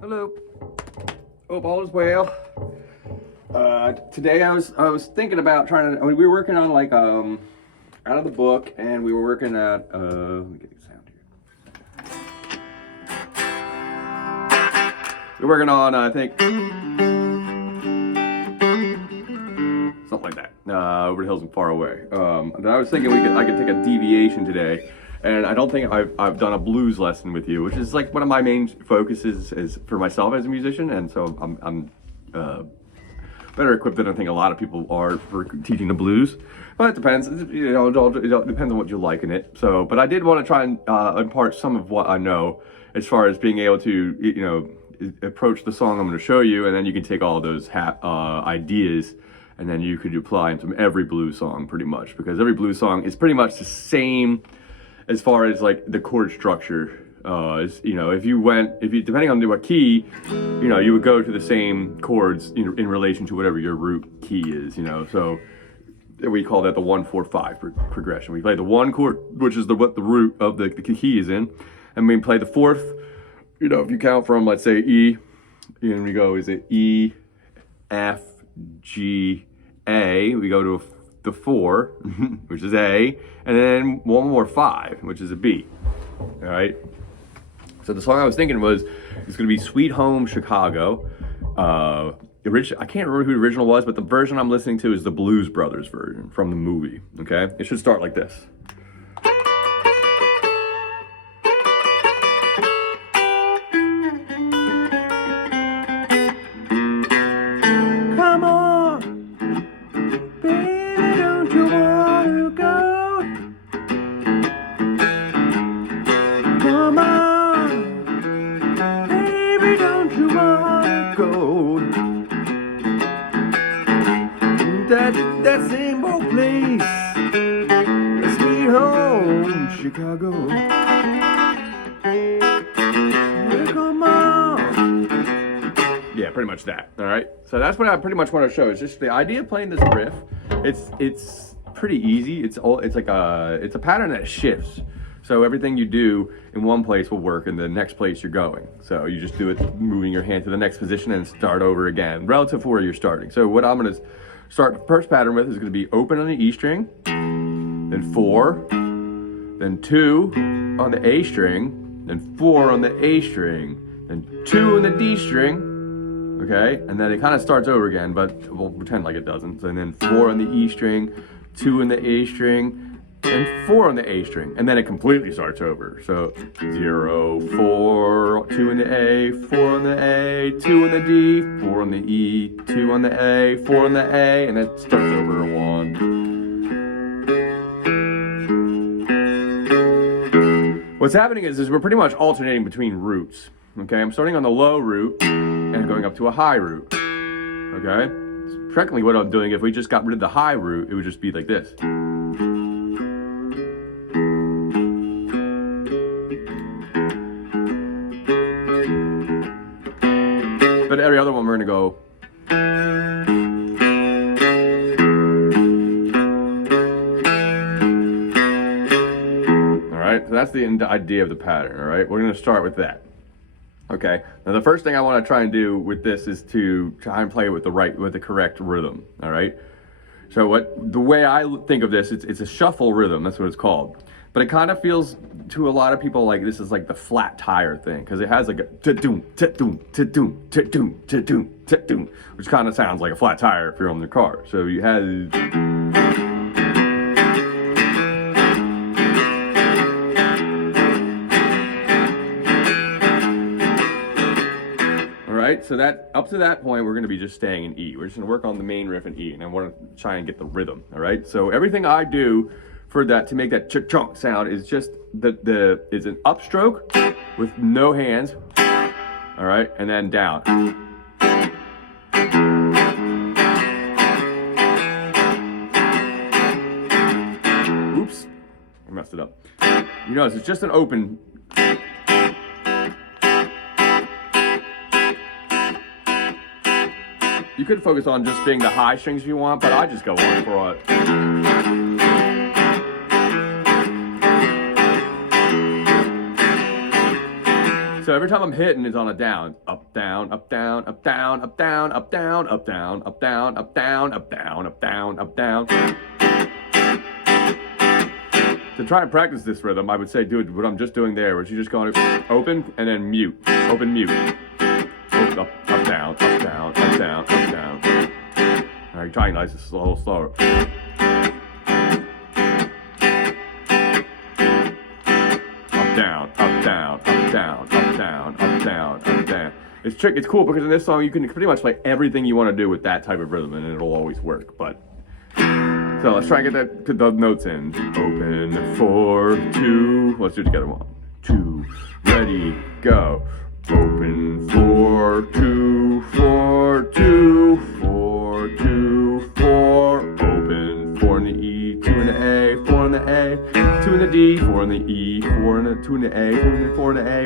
Hello. Hope all is well. Today I was thinking about trying to. We were working on like out of the book, and we were working at let me get the sound here. We're working on I think something like that. Over the hills and far away. And I was thinking I could take a deviation today. And I don't think I've done a blues lesson with you, which is like one of my main focuses is for myself as a musician, and so I'm better equipped than I think a lot of people are for teaching the blues. But it depends, you know, it all depends on what you like in it. So, but I did want to try and impart some of what I know as far as being able to, you know, approach the song I'm going to show you, and then you can take all those ideas and then you could apply them to every blues song pretty much, because every blues song is pretty much the same as far as like the chord structure. You know, if you depending on what key, you know, you would go to the same chords in relation to whatever your root key is, you know. So we call that the 1-4-5 progression. We play the one chord, which is what the root of the key is in, and we play the fourth. You know, if you count from, let's say, E, and we go, is it E, F, G, A? We go to the 4, which is A, and then one more 5, which is a B. All right. So the song I was thinking it's going to be "Sweet Home Chicago." I can't remember who the original was, but the version I'm listening to is the Blues Brothers version from the movie. Okay, it should start like this. That same old place, sweet home, Chicago. Come on. Yeah, pretty much that. All right. So that's what I pretty much want to show. It's just the idea of playing this riff. It's pretty easy. It's like it's a pattern that shifts. So everything you do in one place will work in the next place you're going. So you just do it, moving your hand to the next position and start over again, relative to where you're starting. So what I'm going to start the first pattern with is going to be open on the E string, then 4, then 2 on the A string, then 4 on the A string, then 2 on the D string, okay? And then it kind of starts over again, but we'll pretend like it doesn't. And then 4 on the E string, 2 on the A string, and 4 on the A string, and then it completely starts over. So 0, 4, 2 on the A, 4 on the A, 2 on the D, 4 on the E, 2 on the A, 4 on the A, and then it starts over 1. What's happening is we're pretty much alternating between roots. Okay, I'm starting on the low root and going up to a high root. Okay, technically what I'm doing, if we just got rid of the high root, it would just be like this. But every other one we're going to go. All right, so that's the idea of the pattern, all right? We're going to start with that. Okay, now the first thing I want to try and do with this is to try and play it with the correct rhythm, all right? So the way I think of this, it's a shuffle rhythm, that's what it's called. But it kind of feels to a lot of people like this is like the flat tire thing, because it has like a ta-doom, ta-doom, ta-doom, ta-doom, ta-doom, ta-doom, which kind of sounds like a flat tire if you're on the car. So you have, all right. So that up to that point, we're going to be just staying in E. We're just going to work on the main riff in E, and I want to try and get the rhythm. All right. So everything I do for that to make that chunk sound is just it's an upstroke with no hands, all right, and then down. Oops, I messed it up. You notice it's just an open. You could focus on just being the high strings if you want, but I just go on for it. So every time I'm hitting is on a down. Up, down, up, down, up, down, up, down, up, down, up, down, up, down, up, down, up, down, up, down, up, down. To try and practice this rhythm, I would say do what I'm just doing there, which you're just going to open and then mute. Open, mute. Up, up, down, up, down, up, down, up, down. All right, trying nice, a little slower. Down, up, down, up, down, up, down, up, down, up, down. It's cool because in this song you can pretty much play everything you want to do with that type of rhythm and it'll always work. But so let's try and get the notes in. Open, 4, 2. Let's do it together. 1, 2, ready, go. Open, 4, 2, 4, 2, 4, 2, 4. Open, 4 in the E, 2 in the A, 4 in the A, 2 in the D, 4 in the E, 4 in the 2 in the A, 4 in the A.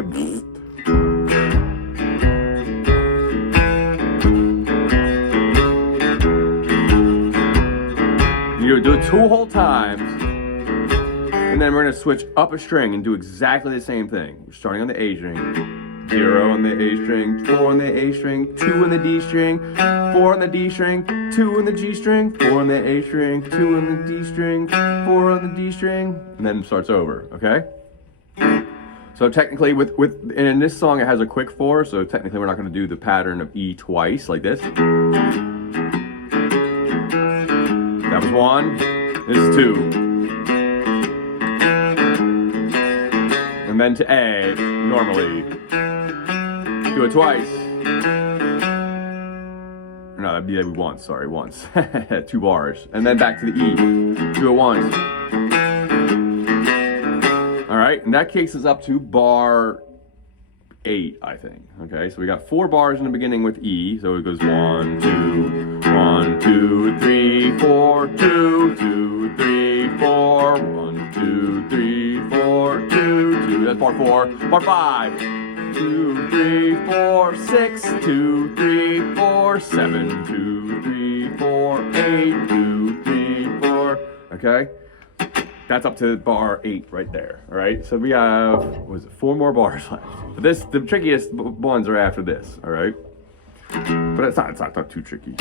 You do it 2 whole times, and then we're gonna switch up a string and do exactly the same thing. We're starting on the A string. 0 on the A string, 4 on the A string, 2 on the D string, 4 on the D string, 2 on the G string, 4 on the A string, 2 on the D string, 4 on the D string, and then it starts over, okay? So technically, in this song it has a quick 4, so technically we're not going to do the pattern of E twice, like this. That was 1, this is 2. And then to A, normally. Do it twice. No, that'd be once, sorry, once. 2 bars. And then back to the E. Do it once. Alright, and that takes us up to bar 8, I think. Okay, so we got 4 bars in the beginning with E. So it goes 1, 2, 1, 2, 3, 4, 2, 2, 3, 4, 1, 2, 3, 4, 2, 2. That's bar 4. Bar 5. 2, 3, 4, 6, 2, 3, 4, 7, 2, 3, 4, 8, 2, 3, 4. Okay? That's up to bar 8 right there. All right? So we have, what is it, 4 more bars left. But the trickiest ones are after this. All right? But it's not too tricky.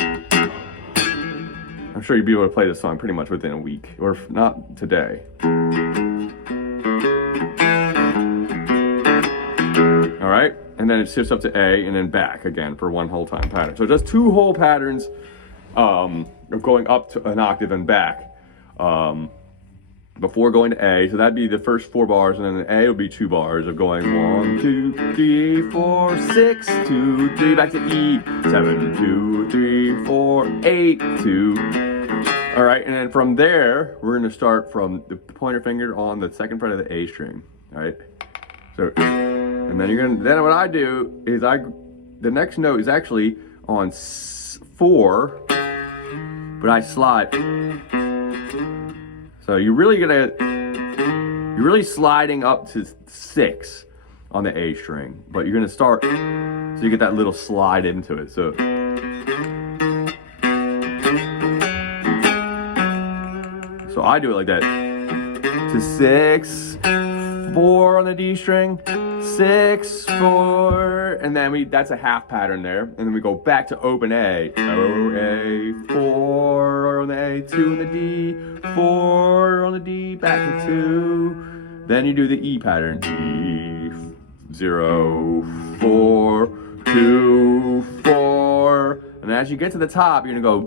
I'm sure you'll be able to play this song pretty much within a week, or if not today. All right, and then it shifts up to A and then back again for 1 whole time pattern. So just 2 whole patterns of going up to an octave and back before going to A. So that'd be the first 4 bars, and then the A will be 2 bars of going 1, 2, 3, 4, 6, 2, 3, back to E, 7, 2, 3, 4, 8, 2. All right, and then from there, we're gonna start from the pointer finger on the second fret of the A string. All right, so. And then then what I do is the next note is actually on 4, but I slide. So you're really sliding up to 6 on the A string, but you're gonna start, so you get that little slide into it. So I do it like that. To 6, 4 on the D string, 6, 4, and then that's a half pattern there, and then we go back to open A. O, A, 4 on the A, 2 on the D, 4 on the D, back to 2. Then you do the E pattern. E, 0, 4, 2, 4. And as you get to the top, you're gonna go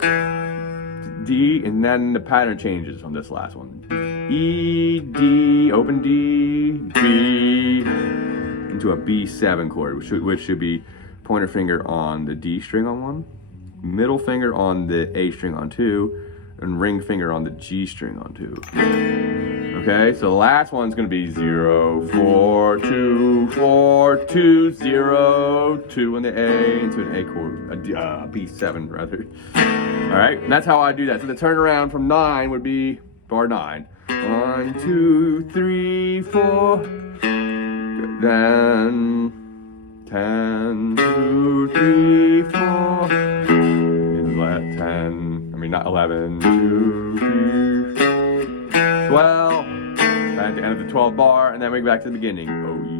D, and then the pattern changes on this last one. E, D, open D, B, into a B7 chord, which should be pointer finger on the D string on 1, middle finger on the A string on 2, and ring finger on the G string on 2. Okay, so the last one's gonna be 0, 4, 2, 4, 2, 0, 2 on the A into an A chord, a B7 rather. All right, and that's how I do that. So the turnaround from 9 would be bar 9. 1, 2, 3, 4. Then 10, 2, 3, 4. And let 10. I mean not 11, 2, 3, 12. At the end of the 12th bar, and then we go back to the beginning. O, E.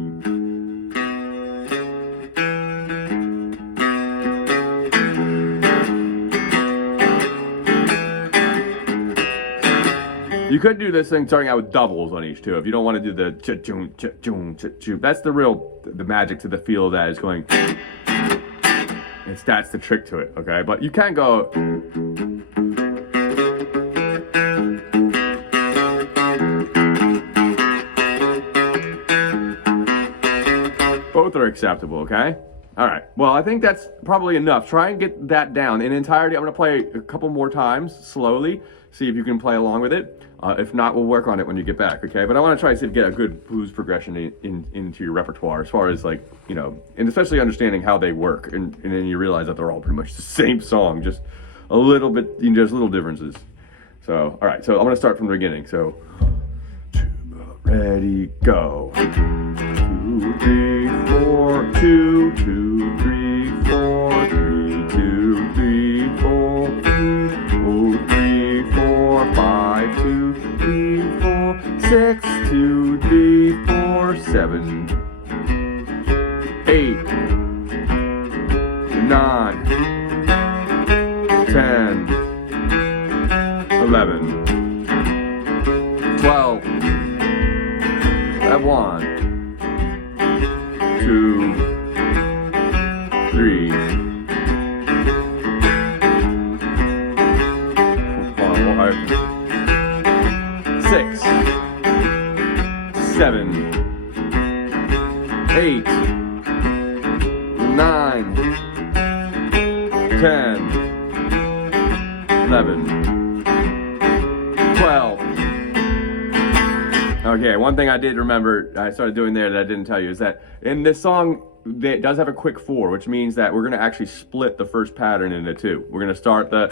You could do this thing starting out with doubles on each too. If you don't want to do the cha-choom, cha-choom, cha-choom. That's the magic to the feel of that is going. That's the trick to it, okay? But you can go. Both are acceptable, okay? All right, well, I think that's probably enough. Try and get that down in entirety. I'm gonna play a couple more times, slowly, see if you can play along with it. If not, we'll work on it when you get back, okay? But I wanna try to get a good blues progression into your repertoire as far as like, you know, and especially understanding how they work. And then you realize that they're all pretty much the same song, just a little bit, you know, just little differences. So, all right, so I'm gonna start from the beginning. So, ready, go. 2, 3, 4, 2, 2, 3, 4, 3, 2, 3, 4, 2, 3, 4, 5, 2, 3, 4, 6, 2, 3, 4, 7, 8, 9, 10, 11, 12, 1, 2, 3, 4, 5, 6, 7, 8, 9, 10, 11, 12. Okay, one thing I did remember, I started doing there that I didn't tell you, is that in this song, it does have a quick 4, which means that we're gonna actually split the first pattern into 2. We're gonna start the,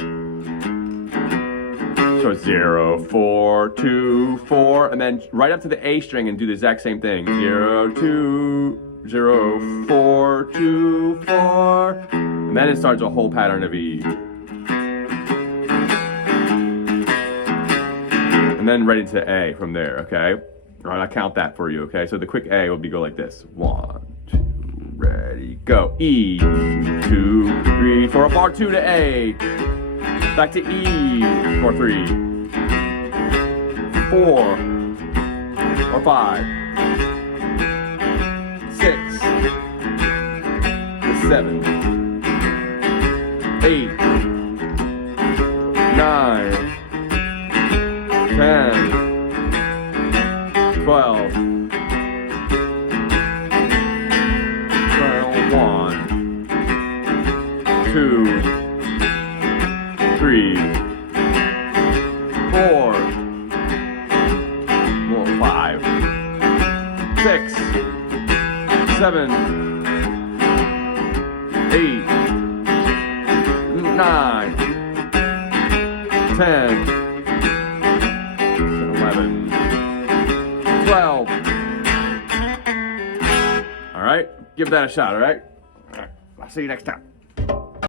so it's 0, 4, 2, 4, and then right up to the A string and do the exact same thing. 0, 2, 0, 4, 2, 4, and then it starts a whole pattern of E. And then right into A from there, okay? All right, I'll count that for you, okay? So the quick A will go like this. 1, 2, ready, go. E, 2, 3, 4, bar 2 to A. Back to E, 4, 3, 4, or 5, 6, 7, 8, 9, 10, 12, 1, 2, 3, 4, 5, 6, 7, 8, 9, 10, 11, 12. All right, give that a shot, all right? All right, I'll see you next time.